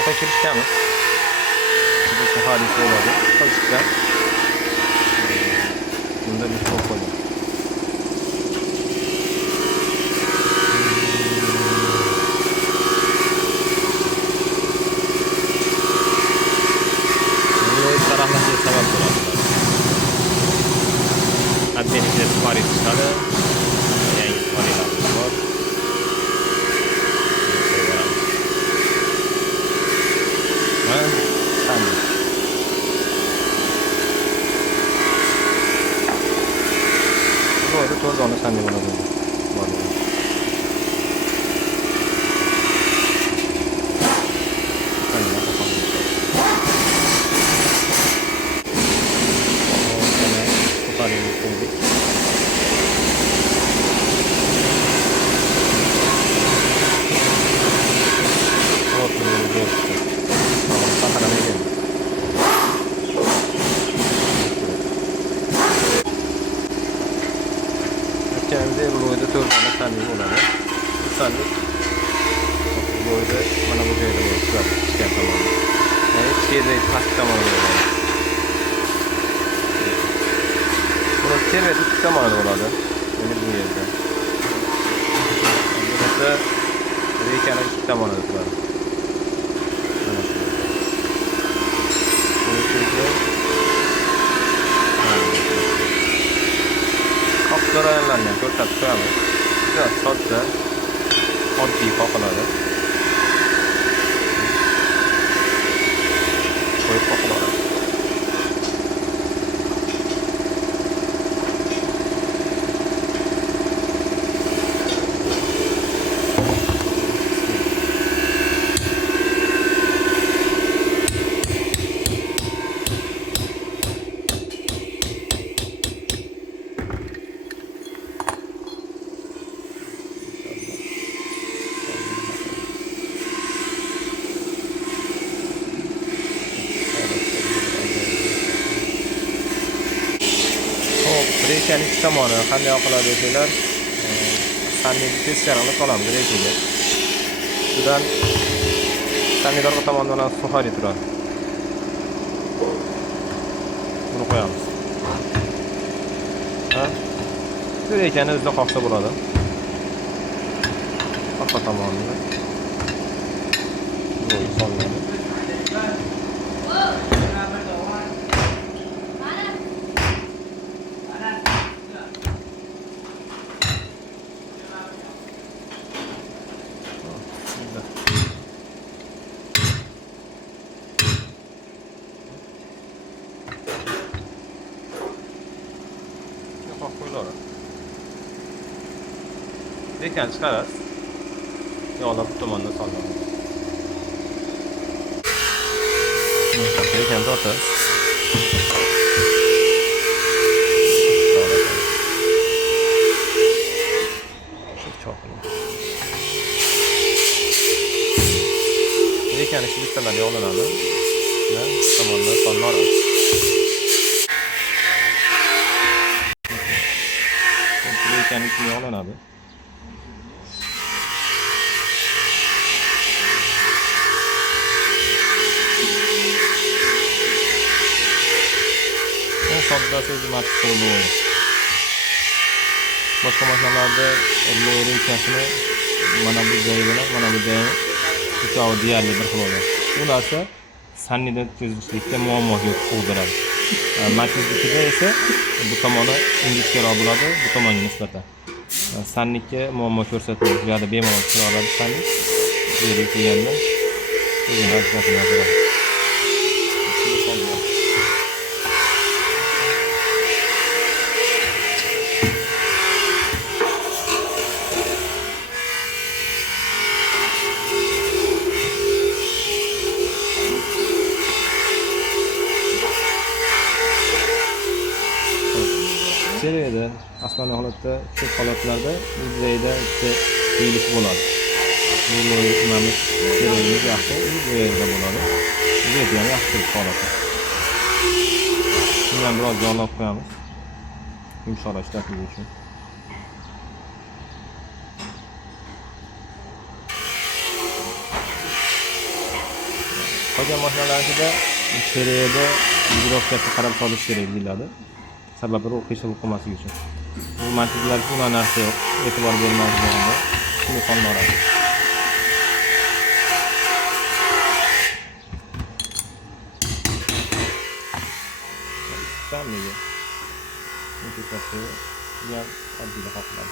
Orqa kirishgamiz. Bu hadise oladi. Qilishda. Bunda bir çok qo'ydim. Sarahlashiga sabab bo'ladi. Adbenizga sifarish chiqadi. Yangi sifarishlar bor. Böyle toz onu sen de bana böyle. Kendimize Roy'da 4 tane sandık olanı. Bu sandık Roy'da bana bu şeyde var. Çıkan tamamı. Yani şeyde tasdik tamamı olanı. Bunun serveti tık tamamı olanı. Yani bu yerde. Burası Reykan'a tık tamamı olanı. Kapılar ayarlangan ko'rsatib qo'yamiz. Juda sodda, oddiy qoqiladi. Qo'yib qoqiladi. Reykanın ikki tomoni qanday qiladi desanglar, sanning teskarani solamiz reykaga. Ustidan sanning orqa tomonidan suxari turadi. Buni qo'yamiz. Ha? Bu reykani o'zida qoqsa bo'ladi. Orqa tomonidan. Bu solinadi. Qo'yiladi. Lekin chiqarasiz. Yo'lab bu tomonda solamiz. Lekin tortasiz. Lekin ishi bittalarga olinadi. Va tomonda solinadi. Lekin ishi olinadi. Soddasi o'zi matchda bo'ladi. Boshqa mashinalarda loy reykasini mana bu joyi bilan mana bu joyi ikkovi deyarli bir xil bo'ladi. Bu narsa sannida tezlikda muammo yo'q tug'diradi. Matchnikida esa bu tomoni ingichkaroq bo'ladi, bu tomonga nisbatan. Sannikka muammo ko'rsatmaydi. Bu yerda bemalol chiqa oladi sannik. Bu yerga kelganda o'zini ajratib beradi. Seriyada asosiy holatda ko'p holatlarda yuzayda deyilish bo'ladi. Bu nimamiz seriyamiz yaxshi, bu yerda bo'ladi. Bu yerda ham yaxshi holat. Shuni ham biroz jonlab qo'yamiz. Yumshoqlashtirish uchun. Qolgan mashinalar ichida chereda girovkasiga qarab solish kerak deyiladi. Sababi u qiyshiq qilmasligi uchun. Bu mantiqlar bu narsa yo'q. E'tibor bermasligida shuni qondiradi. Samimiy. Bu katta ya oddiy hoqlar.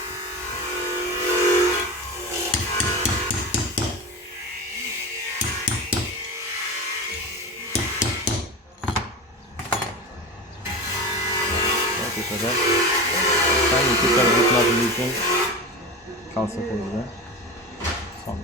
Burada sanki tekrar etmediği için kalsa koyuyor. Sonra.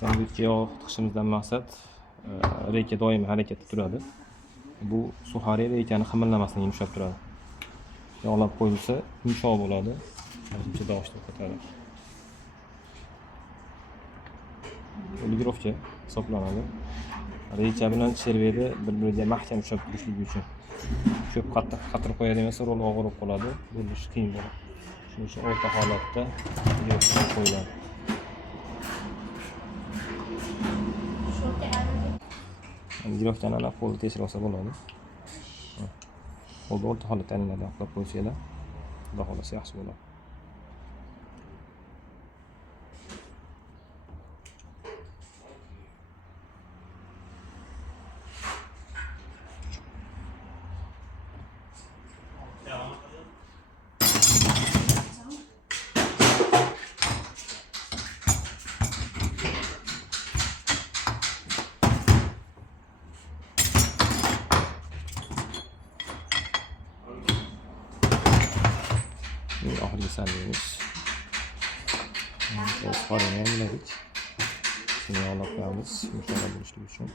Tanbutga yog' tiqishimizdan maqsad reyka doimiy harakatda turadi. Bu suxari reykani qimirlamasdan yumshab turadi. Yog'lab qo'yilsa yumshoq bo'ladi. Ancha davoshda ketadi. Ligirovka hisoblanadi. Reyka bilan cherveda bir-biriga mahkam ushlab turishligi uchun. Ko'p qattiq qatirib qo'yadigan bo'lsa rol og'irib qoladi. Bo'lish qiyin bo'ladi. Shuning uchun o'rta holatda ligirovka qo'yiladi. Girovkani ana qo'lni tekshirib olsa bo'ladi. Qo'lni o'rta holatda aylanadi, qilib qo'ysanglar, xudo xolasa yaxshi bo'ladi. Oxirgi salimiz. Biz qorani yangiladik. Shuni olib qo'yamiz, mushtarak bo'lishligi uchun.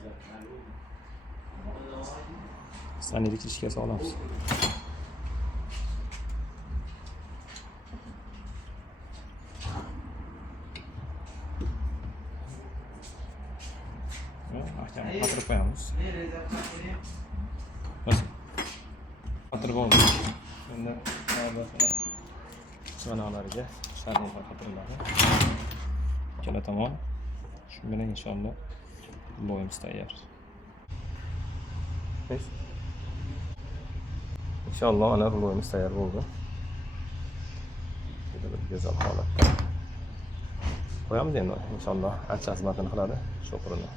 Sanitariya ichishga solamiz. Mahkam qatirib qo'yamiz. Bas. Qatirib oldik. Endi manalarga sariylar qatiriladi. Ikkala tomon. Shu bilan inshaalloh loyimiz tayyor. Inshaalloh ana loyimiz tayyor bo'ldi. Juda bir go'zal holatda. Qo'yamiz endi inshaalloh ancha xizmatini qiladi shu qurilma.